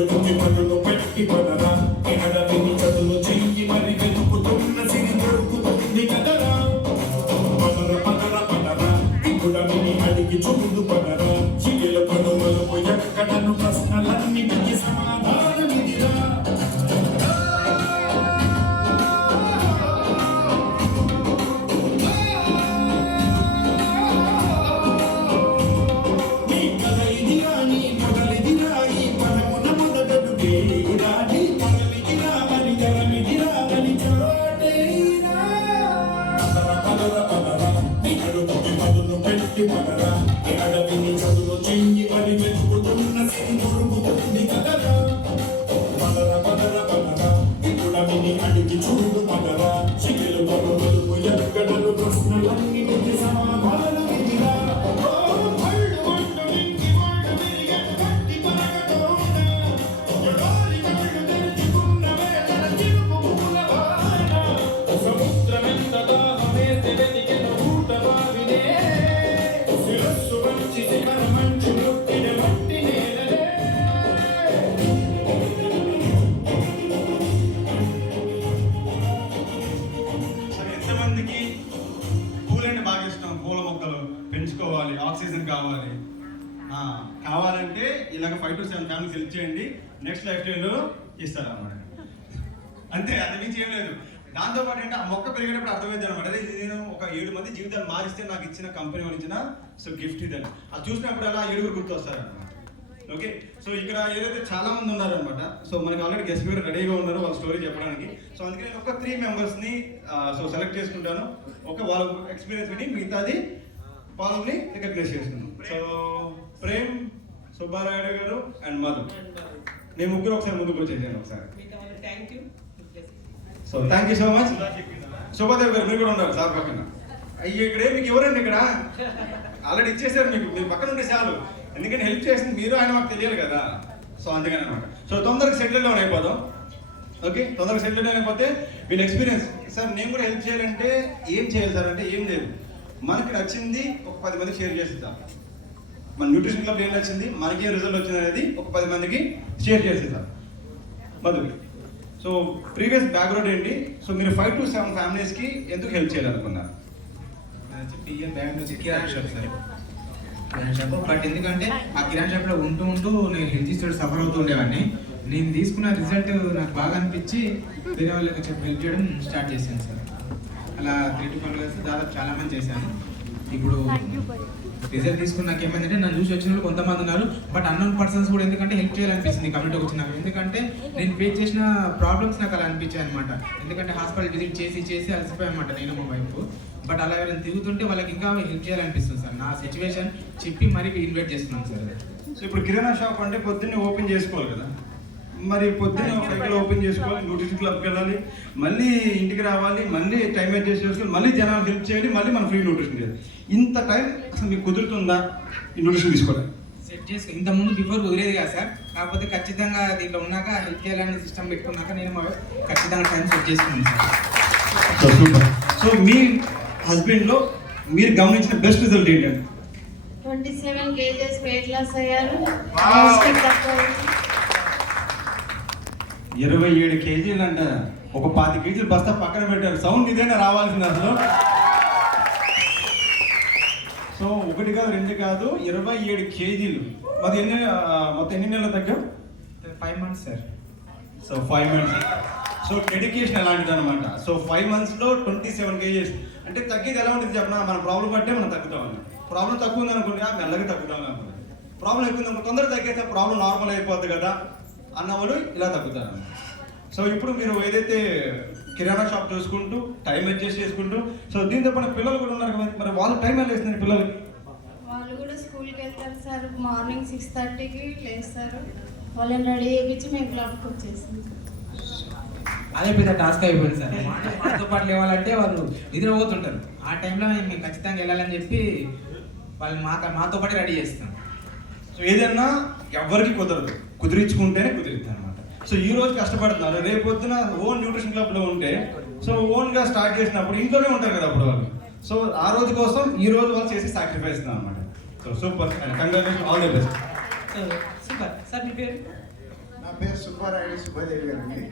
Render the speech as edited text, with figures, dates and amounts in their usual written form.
అడుగుకి పనులు పెట్టి పడరా అడవిని చదువు చెయ్యి మరి వెతుకుతున్న సిరి దొరుకుతుంది కదరా పదర పదర పదరా ఇప్పుడవిని అడిగి చూడు పడరా చిగిల పనులు ఎక్కడను ప్రశ్నలన్నిటికీ సమాధానమిదిరా అడవిని చదువు చెయ్యి మరి వెతుకుతున్న సిరి దొరుకుతుంది కదరా పదర పదర పదరా ఇప్పుడవిని అడిగి చూడు పదరా చిగిలు పనులు ఎక్కడను ప్రశ్నలన్నిటికీ సమాధానమిదిరా పెంచుకోవాలి, ఆక్సిజన్ కావాలి. కావాలంటే ఇలాగ 5 to 7 ఫ్యామిలీస్ హెల్ప్ చేయండి, నెక్స్ట్ లైఫ్ స్టైల్లో ఇస్తారు అన్నమాట. అంతే, అది మించి ఏం లేదు. దాంతోపాటు ఏంటంటే ఆ మొక్క పెరిగేటప్పుడు అర్థమైంది అనమాట. అదే నేను ఒక 7 మంది జీవితాలు మారిస్తే నాకు ఇచ్చిన కంపెనీ వాళ్ళు ఇచ్చిన గిఫ్ట్ ఇదని అది చూసినప్పుడు అలా 7 గుర్తు వస్తారు అనమాట. ఓకే, సో ఇక్కడ ఏదైతే చాలా మంది ఉన్నారనమాట. సో మనకి ఆల్రెడీ గెస్ట్ స్పీకర్ రెడీగా ఉన్నారు వాళ్ళ స్టోరీ చెప్పడానికి. సో అందుకే నేను ఒక 3 మెంబర్స్ని సెలెక్ట్ చేసుకుంటాను. వాళ్ళ ఎక్స్పీరియన్స్ విని మిగతాది వాళ్ళని రికగ్నైజ్ చేసుకున్నాం. సో ప్రేమ్, సుబ్బారాయుడు గారు అండ్ మధు, మేము ముగ్గురు ఒకసారి ముందుకు వచ్చేసాను ఒకసారి. So thank you so much. Shubhdev గారు మీరు కూడా ఉన్నారు సార్ పక్కన. అయ్యి ఇక్కడే మీకు ఎవరండి, ఇక్కడ ఆల్రెడీ ఇచ్చేసారు మీకు, మీరు పక్కన ఉంటే చాలు. ఎందుకంటే హెల్ప్ చేసింది మీరు, ఆయన మాకు తెలియాలి కదా. సో అందుకని అనమాట. సో తొందరగా సెటిల్ డౌన్ అయిపోదాం. ఓకే, తొందరగా సెటిల్ డౌన్ అయిపోతే వీళ్ళ ఎక్స్పీరియన్స్. సార్ నేను కూడా హెల్ప్ చేయాలంటే ఏం చేయాలి సార్ అంటే ఏం లేదు, మనకి నచ్చింది ఒక 10 మందికి షేర్ చేసేద్దాం. మన న్యూట్రిషన్ క్లబ్ ఏం నచ్చింది, మనకి ఏం రిజల్ట్ వచ్చింది అనేది ఒక 10 మందికి షేర్ చేసేద్దాం. మధుకి సో ప్రీవియస్ బ్యాక్గ్రౌండ్ ఏంటి, సో మీరు 5 to 7 ఫ్యామిలీస్కి ఎందుకు హెల్ప్ చేయాలనుకున్నారు? పిఎం బ్యాంక్ నుంచి కిరాణా షాప్ సార్, కిరాణా షాప్. బట్ ఎందుకంటే ఆ కిరాణా షాప్లో ఉంటూ నేను హెల్త్ ఇష్యూస్ సఫర్ అవుతూ ఉండేవాడిని. నేను తీసుకున్న రిజల్ట్ నాకు బాగా అనిపించి వేరే వాళ్ళకి హెల్ప్ చేయడం స్టార్ట్ చేశాను సార్. అలా 3 to 4 years దాదాపు చాలా మంది చేశాను. ఇప్పుడు రిజల్ట్ తీసుకున్నాక ఏమైందంటే నన్ను చూసి వచ్చిన వాళ్ళు కొంతమంది ఉన్నారు, బట్ అన్నోన్ పర్సన్స్ కూడా ఎందుకంటే హెల్ప్ చేయాలనిపిస్తుంది కమ్యూనిటీకి వచ్చినాక. ఎందుకంటే నేను ఫేస్ చేసిన ప్రాబ్లమ్స్ నాకు అలా అనిపించాయి అనమాట. ఎందుకంటే హాస్పిటల్ విజిట్ చేసి అలసిపోయానమాట నేను మా వైఫ్. బట్ అలా ఎవరైనా తిరుగుతుంటే వాళ్ళకి ఇంకా హెల్ప్ చేయాలనిపిస్తుంది సార్. నా సిచ్యువేషన్ చెప్పి మరీ ఇన్వైట్ చేస్తున్నాను సార్. సో ఇప్పుడు కిరాణా షాప్ అంటే పొద్దున్నే ఓపెన్ చేసుకోవాలి కదా, మరి పొద్దున్న సైకిల్ ఓపెన్ చేసుకోవాలి, న్యూట్రిషన్ క్లబ్కి వెళ్ళాలి, మళ్ళీ ఇంటికి రావాలి, మళ్ళీ టైం అడ్జస్ట్ చేసుకొని మళ్ళీ జనాలు హెల్ప్ చేయాలి, మళ్ళీ మనం ఫ్రీ న్యూట్రిషన్ చేయాలి. ఇంత టైం అసలు మీకు కుదురుతుందా ఈ న్యూట్రిషన్ తీసుకోవాలి? సెట్ చేసుకో, ఇంతకుముందు బిఫోర్ కుదిరేది కదా సార్. కాకపోతే ఖచ్చితంగా దీంట్లో ఉన్నాక హెల్ప్ చేయాలని సిస్టమ్ పెట్టుకున్నాక నేను ఖచ్చితంగా టైం సెట్ చేసుకున్నాను సార్. సూపర్. సో మీ హస్బెండ్లో మీరు గమనించిన బెస్ట్ రిజల్ట్ ఏంటంటే? 27 kgs weight loss అయ్యారు. 27 kgs అంట. ఒక 5 kgs బస్తా పక్కన పెట్టారు. సౌండ్ ఇదైనా రావాల్సింది అసలు. సో 1 కాదు 2 కాదు 27 kgs. మరి మొత్తం ఎన్ని నెలలు తగ్గావు? 5 months sir. So 5 months. So dedication అలాంటిది అనమాట. సో 5 monthsలో 27 kgs అంటే తగ్గేది ఎలా ఉంటుంది చెప్పిన, మన ప్రాబ్లం బట్టే మనం తగ్గుతామని. ప్రాబ్లం తక్కువ ఉంది అనుకోండి, మెల్లగా తగ్గుతాం అనుకోండి. ప్రాబ్లం ఎక్కువ ఉంది అనుకో, తొందరగా తగ్గేస్తే ప్రాబ్లం నార్మల్ అయిపోద్ది కదా అన్నవాళ్ళు ఇలా తగ్గుతారు. సో ఇప్పుడు మీరు ఏదైతే కిరాణా షాప్ చూసుకుంటూ టైం అడ్జస్ట్ చేసుకుంటూ, సో దీంతో పాటు పిల్లలు కూడా ఉన్నారు కదా, మరి వాళ్ళు టైం ఎలా వేస్తున్నారు పిల్లలు? వాళ్ళు కూడా స్కూల్కి వెళ్తారు సార్. మార్నింగ్ 6:30కి లేస్తారు. వాళ్ళని రెడీ చేయించి మేము క్లబ్కి వచ్చేస్తాం. అదే పెద్ద టాస్క్ అయిపోయింది సార్. మాతో పాటు లేవాలంటే వాళ్ళు నిద్రపోతుంటారు. ఆ టైంలో మేము ఖచ్చితంగా వెళ్ళాలని చెప్పి వాళ్ళని మాతో పాటు రెడీ చేస్తాం. సో ఏదన్నా ఎవరికి కుదరదు, కుదిరించుకుంటేనే కుదిరిద్ది అనమాట. సో ఈ రోజు కష్టపడుతున్నారు, రేపు పొద్దున ఓన్ న్యూట్రిషన్ క్లబ్లో ఉంటే సో ఓన్గా స్టార్ట్ చేసినప్పుడు ఇంట్లోనే ఉంటారు కదా అప్పుడు వాళ్ళు. సో ఆ రోజు కోసం ఈ రోజు వాళ్ళు చేసి సాక్రిఫైస్ అనమాట. So super, congratulation, all the best. Super sir. మీ పేరు? నా నా పేరు సుబ్బారాయుడు సుబ్బాదేవి గారు అండి.